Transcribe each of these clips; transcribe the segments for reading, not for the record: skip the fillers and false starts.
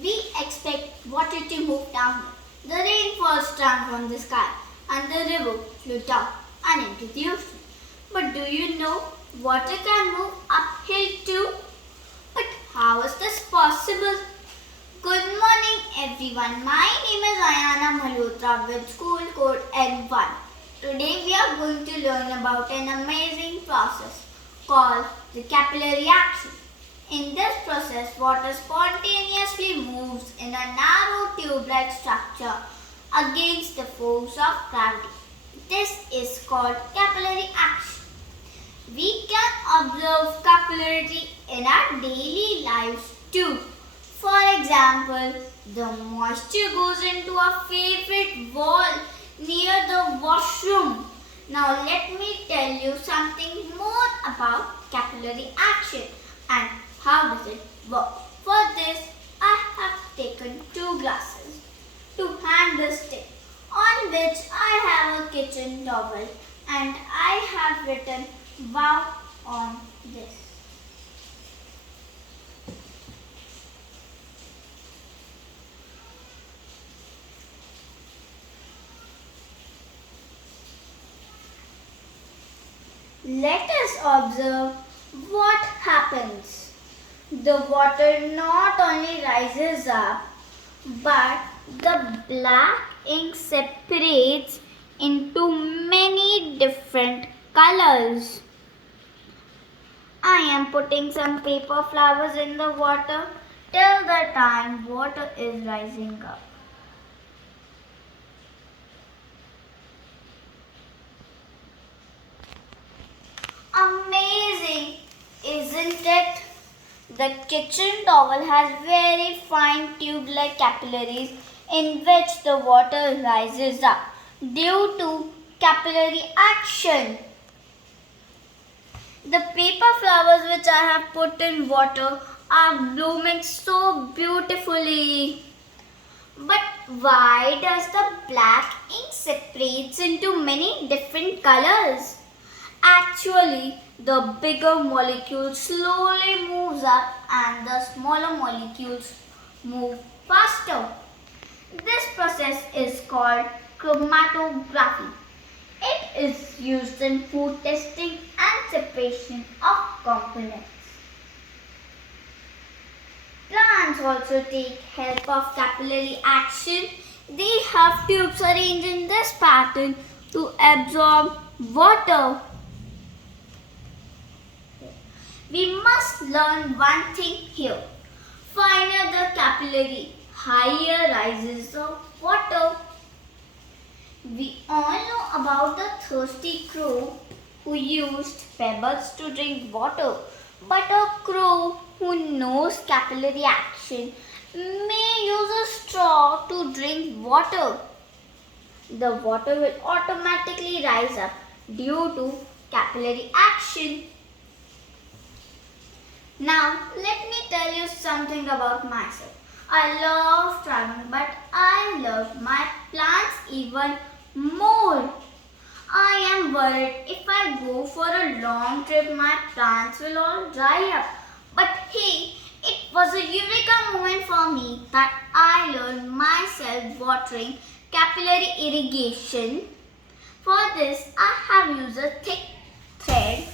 We expect water to move down. The rain falls down from the sky and the river flows down and into the ocean. But do you know water can move uphill too? But how is this possible? Good morning everyone. My name is Ayana Malhotra with school code N1. Today we are going to learn about an amazing process called the capillary action. In this process, water spontaneously moves in a narrow tube-like structure against the force of gravity. This is called capillary action. We can observe capillarity in our daily lives too. For example, the moisture goes into our favorite wall near the washroom. Now let me tell you something more about capillary action and how does it work. For this, I have taken 2 glasses to hand the stick on which I have a kitchen towel and I have written wow on this. Let us observe what happens. The water not only rises up, but the black ink separates into many different colors. I am putting some paper flowers in the water till the time water is rising up. Amazing, isn't it? The kitchen towel has very fine tube-like capillaries in which the water rises up due to capillary action. The paper flowers which I have put in water are blooming so beautifully. But why does the black ink separates into many different colors? Actually, the bigger molecule slowly moves up and the smaller molecules move faster. This process is called chromatography. It is used in food testing and separation of components. Plants also take help of capillary action. They have tubes arranged in this pattern to absorb water. We must learn one thing here. Finer the capillary, higher rises the water. We all know about the thirsty crow who used pebbles to drink water. But a crow who knows capillary action may use a straw to drink water. The water will automatically rise up due to capillary action. Now, let me tell you something about myself. I love traveling, but I love my plants even more. I am worried if I go for a long trip, my plants will all dry up. But hey, it was a eureka moment for me that I learned myself watering capillary irrigation. For this, I have used a thick thread,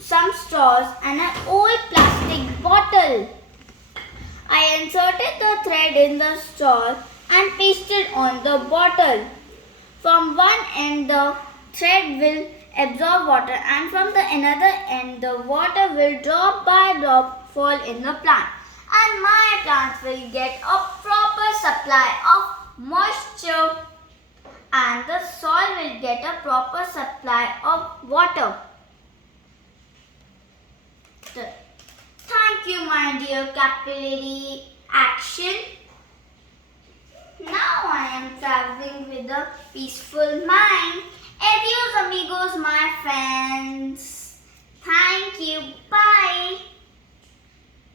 some straws and an old plastic bottle. I inserted the thread in the straw and pasted on the bottle. From one end the thread will absorb water and from the another end the water will drop by drop fall in the plant and my plants will get a proper supply of moisture and the soil will get a proper supply of water. Thank you, my dear capillary action. Now I am traveling with a peaceful mind. Adios amigos, my friends. Thank you. Bye.